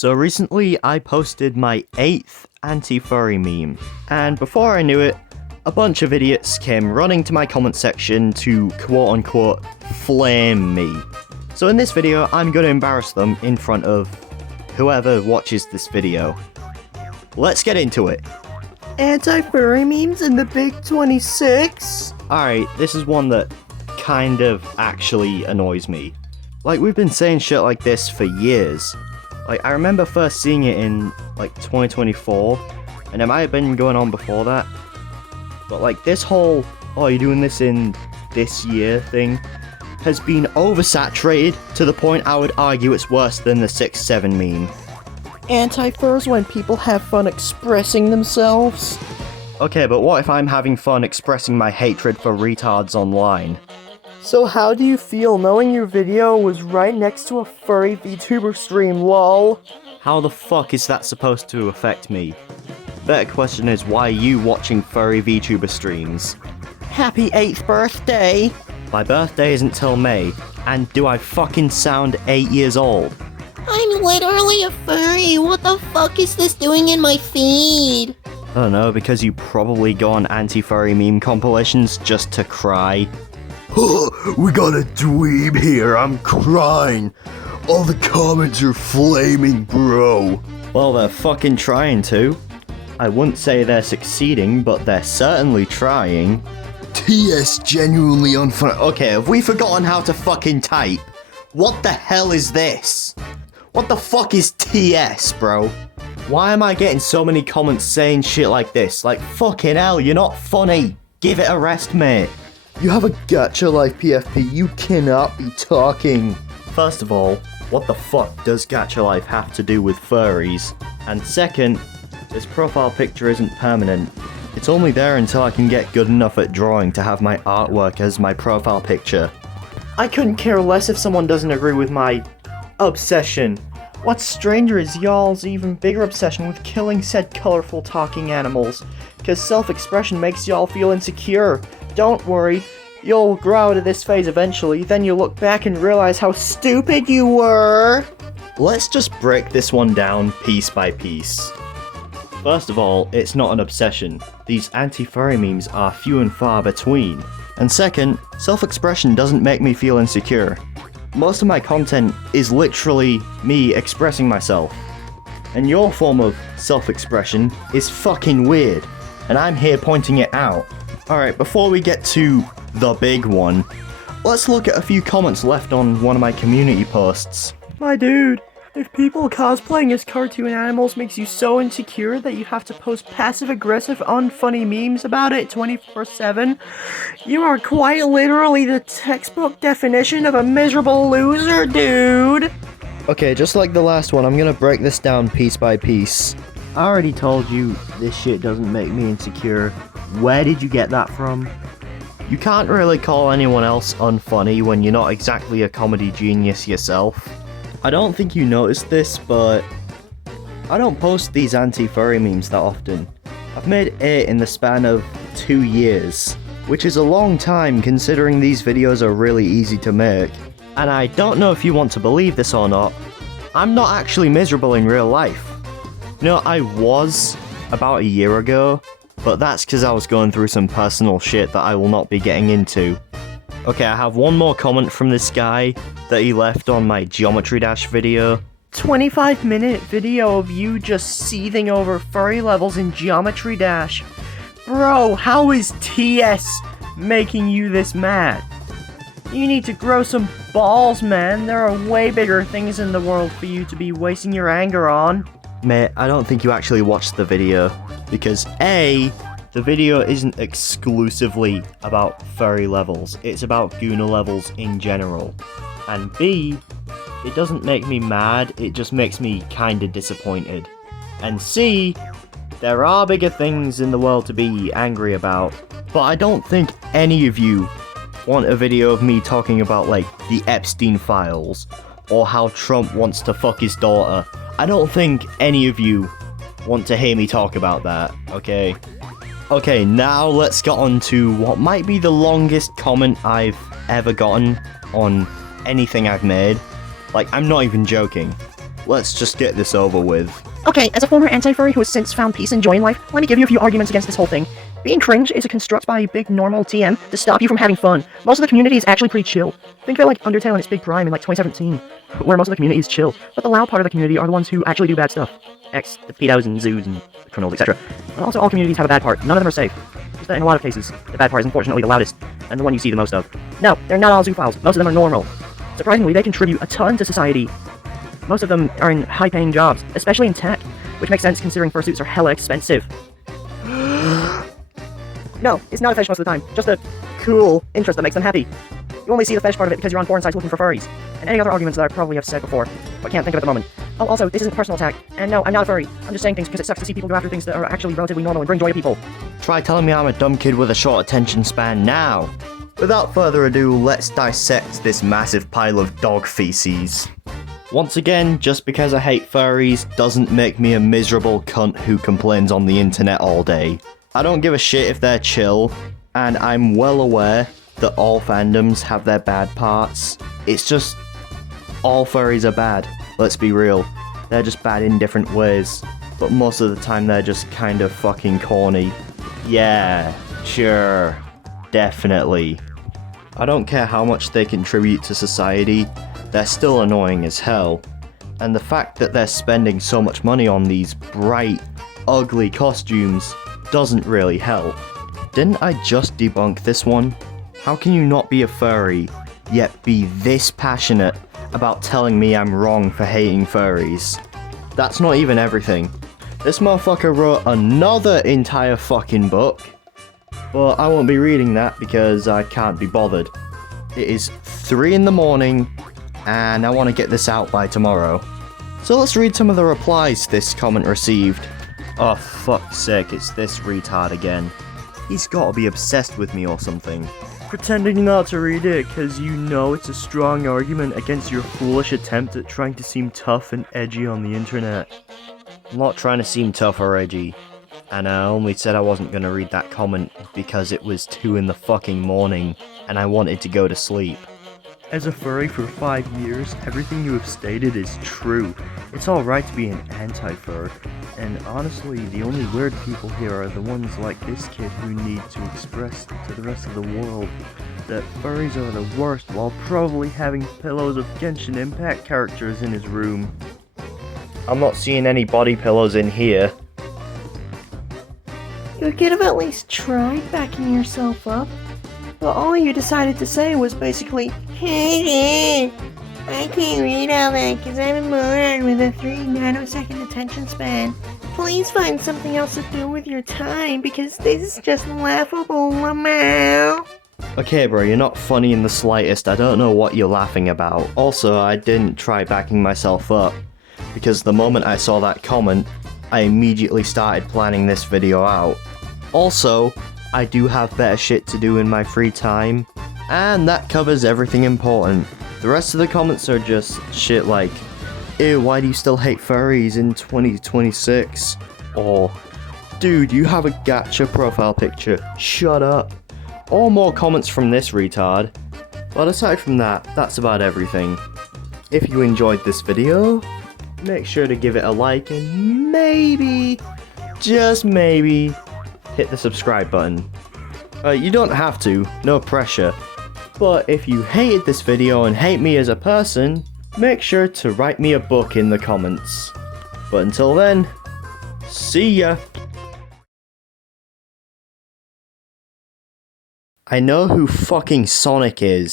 So recently I posted my 8th anti-furry meme, and before I knew it, a bunch of idiots came running to my comment section to quote-unquote flame me. So in this video, I'm gonna embarrass them in front of whoever watches this video. Let's get into it. Anti-furry memes in the Big 26? Alright, this is one that kind of actually annoys me. Like, we've been saying shit like this for years. Like, I remember first seeing it in, like, 2024, and it might have been going on before that. But, like, this whole, oh, you're doing this in this year thing has been oversaturated to the point I would argue it's worse than the 6-7 meme. Anti-furs when people have fun expressing themselves? Okay, but what if I'm having fun expressing my hatred for retards online? So how do you feel knowing your video was right next to a furry VTuber stream, lol? How the fuck is that supposed to affect me? Better question is, why are you watching furry VTuber streams? Happy 8th birthday! My birthday isn't till May, and do I fucking sound 8 years old? I'm literally a furry. What the fuck is this doing in my feed? I don't know, because you probably go on anti-furry meme compilations just to cry. We got a dweeb here, I'm crying. All the comments are flaming, bro. Well, they're fucking trying to. I wouldn't say they're succeeding, but they're certainly trying. TS genuinely unfunny. Okay, have we forgotten how to fucking type? What the hell is this? What the fuck is TS, bro? Why am I getting so many comments saying shit like this? Like, fucking hell, you're not funny. Give it a rest, mate. You have a gacha life, PFP. You cannot be talking. First of all, what the fuck does gacha life have to do with furries? And second, this profile picture isn't permanent. It's only there until I can get good enough at drawing to have my artwork as my profile picture. I couldn't care less if someone doesn't agree with my obsession. What's stranger is y'all's even bigger obsession with killing said colorful talking animals, cause self-expression makes y'all feel insecure. Don't worry, you'll grow out of this phase eventually, then you'll look back and realize how stupid you were. Let's just break this one down piece by piece. First of all, it's not an obsession. These anti-furry memes are few and far between. And second, self-expression doesn't make me feel insecure. Most of my content is literally me expressing myself. And your form of self-expression is fucking weird, and I'm here pointing it out. Alright, before we get to the big one, let's look at a few comments left on one of my community posts. My dude, if people cosplaying as cartoon animals makes you so insecure that you have to post passive-aggressive, unfunny memes about it 24/7, you are quite literally the textbook definition of a miserable loser, dude! Okay, just like the last one, I'm gonna break this down piece by piece. I already told you this shit doesn't make me insecure. Where did you get that from? You can't really call anyone else unfunny when you're not exactly a comedy genius yourself. I don't think you noticed this, but I don't post these anti-furry memes that often. I've made 8 in the span of 2 years, which is a long time considering these videos are really easy to make. And I don't know if you want to believe this or not, I'm not actually miserable in real life. You know, I was about a year ago, but that's because I was going through some personal shit that I will not be getting into. Okay, I have one more comment from this guy that he left on my Geometry Dash video. 25-minute video of you just seething over furry levels in Geometry Dash. Bro, how is TS making you this mad? You need to grow some balls, man. There are way bigger things in the world for you to be wasting your anger on. Mate, I don't think you actually watched the video, because A, the video isn't exclusively about furry levels, it's about Guna levels in general. And B, it doesn't make me mad, it just makes me kinda disappointed. And C, there are bigger things in the world to be angry about, but I don't think any of you want a video of me talking about, like, the Epstein files, or how Trump wants to fuck his daughter. I don't think any of you want to hear me talk about that, okay? Okay, now let's get on to what might be the longest comment I've ever gotten on anything I've made. Like, I'm not even joking. Let's just get this over with. Okay, as a former anti-furry who has since found peace and joy in life, let me give you a few arguments against this whole thing. Being cringe is a construct by big normal TM to stop you from having fun. Most of the community is actually pretty chill. Think of it like Undertale in its big prime in like 2017, where most of the community is chill, but the loud part of the community are the ones who actually do bad stuff. The pedos and zoos and criminals, etc. And also, all communities have a bad part. None of them are safe. Just that in a lot of cases, the bad part is unfortunately the loudest, and the one you see the most of. No, they're not all zoophiles. Most of them are normal. Surprisingly, they contribute a ton to society. Most of them are in high-paying jobs, especially in tech, which makes sense considering fursuits are hella expensive. No, it's not a fetish most of the time. Just a cool interest that makes them happy. You only see the fetish part of it because you're on foreign sites looking for furries. And any other arguments that I probably have said before, but can't think of at the moment. Oh, also, this isn't a personal attack. And no, I'm not a furry. I'm just saying things because it sucks to see people go after things that are actually relatively normal and bring joy to people. Try telling me I'm a dumb kid with a short attention span now. Without further ado, let's dissect this massive pile of dog feces. Once again, just because I hate furries doesn't make me a miserable cunt who complains on the internet all day. I don't give a shit if they're chill, and I'm well aware that all fandoms have their bad parts. It's just, all furries are bad, let's be real. They're just bad in different ways, but most of the time they're just kind of fucking corny. Yeah, sure, definitely. I don't care how much they contribute to society, they're still annoying as hell. And the fact that they're spending so much money on these bright, ugly costumes doesn't really help. Didn't I just debunk this one? How can you not be a furry, yet be this passionate about telling me I'm wrong for hating furries? That's not even everything. This motherfucker wrote another entire fucking book, but I won't be reading that because I can't be bothered. It is 3 in the morning, and I want to get this out by tomorrow. So let's read some of the replies this comment received. Oh, fuck's sake, it's this retard again. He's gotta be obsessed with me or something. Pretending not to read it because you know it's a strong argument against your foolish attempt at trying to seem tough and edgy on the internet. I'm not trying to seem tough or edgy, and I only said I wasn't gonna read that comment because it was 2 in the fucking morning and I wanted to go to sleep. As a furry for 5 years, everything you have stated is true. It's alright to be an anti-fur, and honestly, the only weird people here are the ones like this kid who need to express to the rest of the world that furries are the worst while probably having pillows of Genshin Impact characters in his room. I'm not seeing any body pillows in here. You could have at least tried backing yourself up. But all you decided to say was basically, "Hey, I can't read all that because I'm a moron with a 3 nanosecond attention span. Please find something else to do with your time because this is just laughable, Lamau." Okay bro, you're not funny in the slightest, I don't know what you're laughing about. Also, I didn't try backing myself up, because the moment I saw that comment, I immediately started planning this video out. Also, I do have better shit to do in my free time, and that covers everything important. The rest of the comments are just shit like, "Ew, why do you still hate furries in 2026? Or, "Dude, you have a gacha profile picture, shut up." Or more comments from this retard. But aside from that, that's about everything. If you enjoyed this video, make sure to give it a like and maybe, just maybe, hit the subscribe button. You don't have to, no pressure. But if you hated this video and hate me as a person, make sure to write me a book in the comments. But until then, see ya! I know who fucking Sonic is.